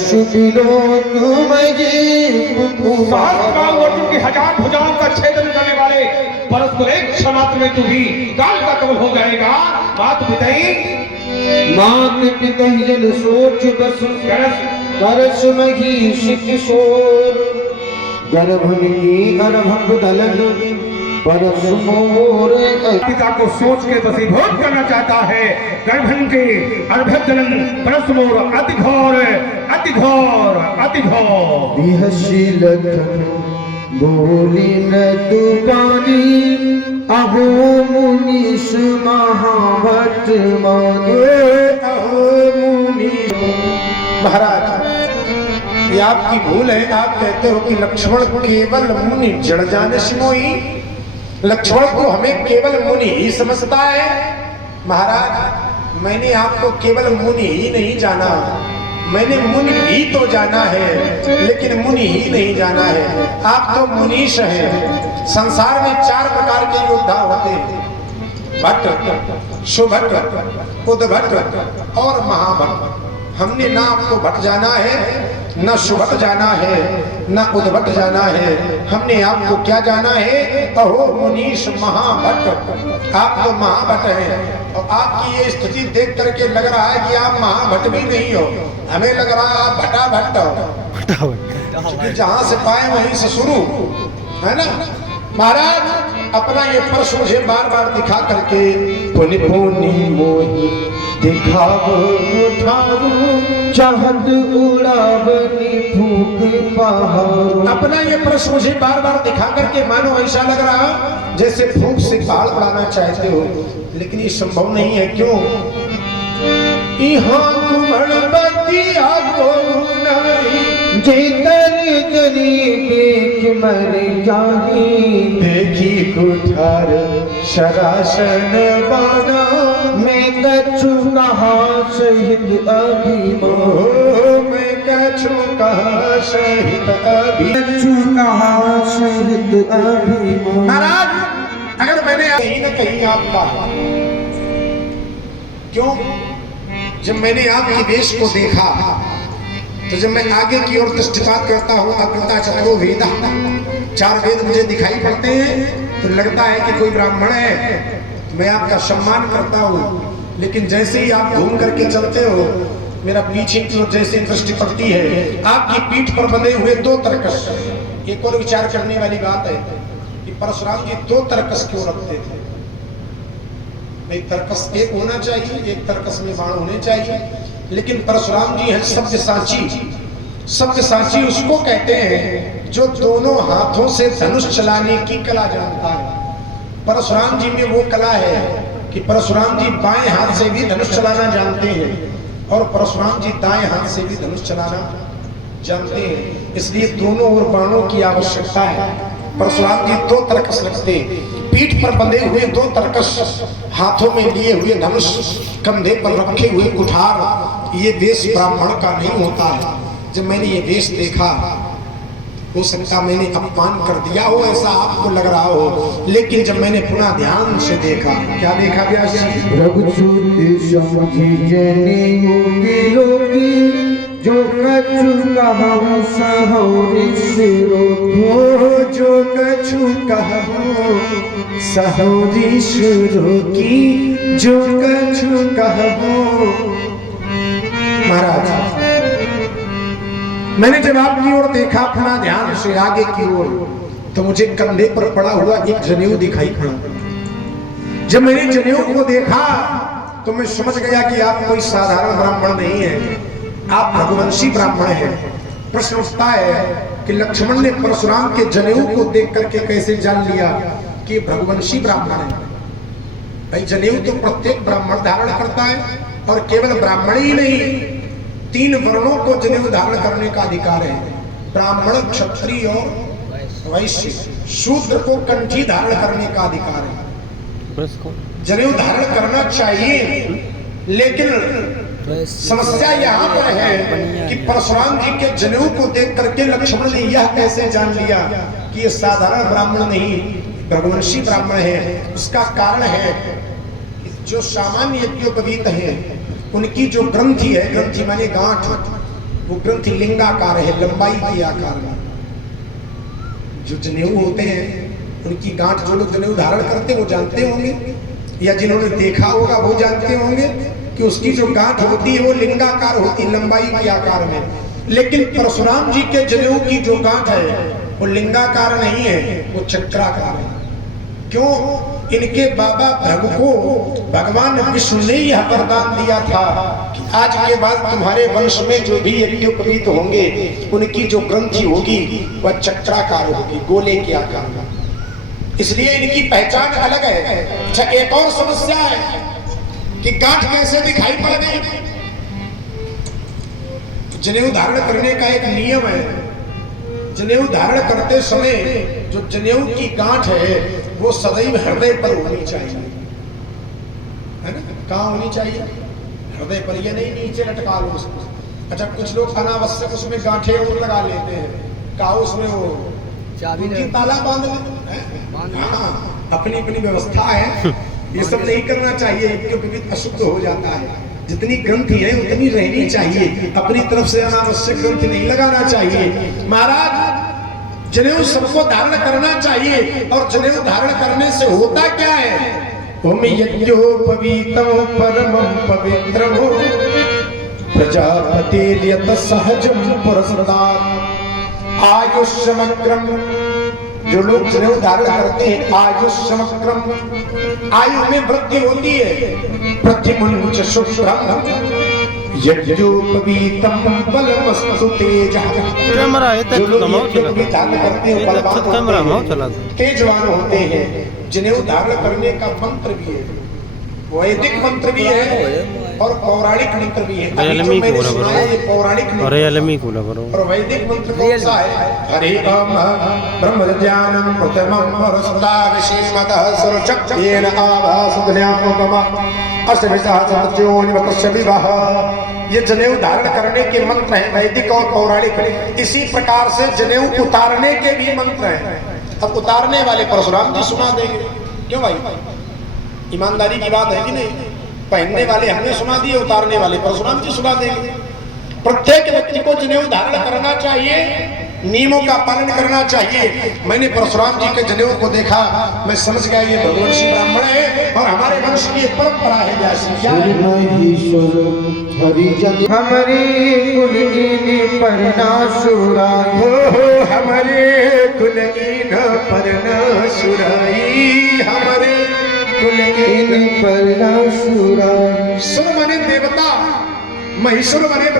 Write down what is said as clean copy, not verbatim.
अर्जुन की 1000 भुजाओं का छेदन करने वाले परस्पर एक क्षमात्र में तू भी काल का कवल हो जाएगा। मात पिताई जन सोच बस करस महिष किशोर गर्भन की गर्भक दलन परस मोर। पिता को सोच के वशीभूत करना चाहता है। गर्भन के अर्भजलन परस मोर अति घोर अति घोर अति घोर। बिहसी लखन बोली न तूफानी अहो मुनीष महाभट माने अहो मुनीष। महाराज ये आपकी भूल है। आप कहते हो कि लक्ष्मण केवल मुनि जड़ जाने से मोही। लक्ष्मण को हमें केवल मुनि ही समझता है। महाराज मैंने आपको केवल मुनि ही नहीं जाना, मैंने मुनि भी तो जाना है, लेकिन मुनि ही नहीं जाना है। आप तो मुनीश हैं। संसार में 4 प्रकार के योद्धा होते हैं, भट्ट, सुभट्ट, उद्भट और महाभट्ट। हमने ना आपको भट्ट जाना है, न सुभट जाना है, न उद्भट जाना है। हमने आपको क्या जाना है? अहो मुनीश महाभट्ट। आप तो महाभट्ट हैं और आपकी ये स्थिति देख करके लग रहा है कि आप महाभट्ट भी नहीं हो। हमें लग रहा है आप भट्टाभट्ट हो, क्योंकि जहां से पाए वहीं से शुरू है ना। महाराज अपना ये पर्स मुझे बार बार दिखा करके पुनि पुनि मोही दिखावो उठारू चाहत उड़ावनी फूक पहाड़। अपना ये पर्स मुझे बार बार दिखा करके मानो ऐसा लग रहा जैसे फूक से पहाड़ उड़ाना चाहते हो, लेकिन ये संभव नहीं है। क्यों? यहाँ कुमड़बतिया को नहीं जेतर जनी देख मर जाही देखी कुठार शरासन बाना। मैं कछु कहा शहीद अभिमान, मैं कछु कहा शहीद अभिमान। कछु कहा शहीद अभिमान। महाराज अगर मैंने कहीं न कहीं आपका, क्यों? जब मैंने आपकी वेश को देखा तो जब मैं आगे की ओर दृष्टिपात करता हूँ, अकृता चतुरो वेद, 4 वेद मुझे दिखाई पड़ते हैं, तो लगता है कि कोई ब्राह्मण है। मैं आपका सम्मान करता हूँ, लेकिन जैसे ही आप घूम करके चलते हो, मेरा पीछे की ओर जैसे दृष्टि पड़ती है, आपकी पीठ पर बंधे हुए 2 तरकस। एक और विचार करने वाली बात है कि परशुराम जी 2 तरकस क्यों रखते थे? नहीं, तरकस एक होना चाहिए, एक तरकस में बाण होने चाहिए, लेकिन परशुराम जी हैं शब्द साची। शब्द साची उसको कहते हैं जो दोनों हाथों से धनुष चलाने की कला जानता है। परशुराम जी में वो कला है कि परशुराम जी बाएं हाथ से भी धनुष चलाना जानते हैं और परशुराम जी दाएं हाथ से भी धनुष चलाना जानते हैं। इसलिए दोनों ओर बाणों की आवश्यकता है। परशुराम जी 2 तरकस रखते, पीठ पर बंधे हुए 2 तरकस, हाथों में लिए हुए धनुष, कंधे पर रखे हुए कुठार। ये वेश ब्राह्मण का नहीं होता है। जब मैंने ये वेश देखा, हो सकता मैंने अपमान कर दिया हो, ऐसा आपको लग रहा हो, लेकिन जब मैंने पुनः ध्यान से देखा, क्या देखा व्यास जी? जो कछु कहूँ सहोरी शुरू हो, जो कछु कहूँ सहोरी शुरू की, जो कछु कहूँ। महाराज मैंने जब आपकी ओर देखा अपना ध्यान से आगे की ओर, तो मुझे कंधे पर पड़ा हुआ एक जनेऊ दिखाई पड़ा। जब मैंने जनेऊ को देखा तो मैं समझ गया कि आप कोई साधारण ब्राह्मण नहीं है, आप रघुवंशी ब्राह्मण हैं। प्रश्न उठता है कि लक्ष्मण ने परशुराम के जनेऊ को देख करके कैसे जान लिया कि रघुवंशी ब्राह्मण है? भाई जनेऊ तो प्रत्येक ब्राह्मण धारण करता है, और केवल ब्राह्मण ही नहीं, 3 वर्णों को जनेऊ धारण करने का अधिकार है। ब्राह्मण, क्षत्रिय और वैश्य। शूद्र को कंठी धारण करने का अधिकार है। जनेऊ धारण करना चाहिए, लेकिन समस्या यहाँ पर है कि परशुराम जी के जनेऊ को देख करके लक्ष्मण ने यह कैसे जान लिया कि ये साधारण ब्राह्मण नहीं, रघुवंशी ब्राह्मण है? उसका कारण है जो सामान्य यज्ञोपवीत है, उनकी जो ग्रंथि है, ग्रंथि माने गांठ, वो ग्रंथि लिंगाकार है, लंबाई के आकार में। जो जनेऊ होते हैं उनकी गांठ, जो लोग जनेऊ धारण करते हैं वो जानते होंगे, या जिन्होंने देखा होगा वो जानते होंगे कि उसकी जो गांठ होती है वो लिंगाकार होती है, लंबाई के आकार में। लेकिन परशुराम जी के जनेऊ की जो गांठ है वो लिंगाकार नहीं है, वो चक्राकार है। क्यों? इनके बाबा भृगु को भगवान विष्णु ने यह वरदान दिया था कि आज के बाद तुम्हारे वंश में जो भी यज्ञोपवीत होंगे उनकी जो ग्रंथि होगी वह चक्राकार होगी, गोले के आकार में। इसलिए इनकी पहचान अलग है। अच्छा, एक और समस्या है कि गांठ कैसे दिखाई पड़ गई। जनेऊ धारण करने का एक नियम है। जनेऊ धारण करते समय जो जनेऊ की गांठ है वो सदैव हृदय पर होनी चाहिए, है ना? कहाँ होनी चाहिए? हृदय पर, ये नहीं नीचे लटका लो उसको। अच्छा, कुछ लोग अनावश्यक उसमें गांठें और लगा लेते हैं, कहा उसमें वो चाबी ताला बांध लेते हैं। हाँ, अपनी अपनी व्यवस्था है, ये सब नहीं करना चाहिए क्योंकि अशुद्ध हो जाता है। जितनी ग्रंथि है उतनी रहनी चाहिए, अपनी तरफ से अनावश्यक ग्रंथि नहीं लगाना चाहिए। महाराज, जनेऊ सबको धारण करना चाहिए, और जनेऊ धारण करने से होता क्या है? ओम यज्ञोपवीतं परमं पवित्रं प्रजापतिर्यत सहजं पुरस्तात् आयुष्यमग्रम। जो लोग जनेऊ धारण करते हैं आयुष्यमग्रम, आयु में वृद्धि होती है। प्रतिमुंच शुभ्रम यज्ञोपवीतं बलमस्तु तेजः। कैमरा है जो लोग यज्ञोपवीत धारण करते हैं बलवान चला तेजवान होते हैं। जनेऊ धारण करने का मंत्र भी है, वैदिक मंत्र भी है और पौराणिक मंत्र भी है। अभी जो मैंने सुना है ये पौराणिक मंत्र, और वैदिक मंत्र कौन सा है? हरि ओम ब्रह्म ज्ञानम प्रथमं परस्ता विशेषतः सर्वचक्रेण आभासुद्यामोपमा अष्टभिषा सत्योनिवतस्य विवाह। ये जनेऊ धारण करने के मंत्र हैं, वैदिक और पौराणिक। इसी प्रकार से जनेऊ उतारने के भी मंत्र हैं। अब उतारने वाले परशुराम जी सुना देंगे। क्यों भाई, ईमानदारी की बात है कि नहीं? पहनने वाले हमने सुना दिए, उतारने वाले परशुराम जी सुना देंगे। प्रत्येक व्यक्ति को जनेऊ धारण करना चाहिए, नियमों का पालन करना चाहिए। मैंने परशुराम जी के जनेऊ को देखा, मैं समझ गया ये भगवंशी ब्राह्मण है और हमारे वंश की एक परंपरा है। जैसी क्या है? हमारी कुलकीनी परनासुराई, हमारे कुलकीन परनासुराई, हमारे कुलकीनी परनासुराई। सुर माने देवता, महेश्वर माने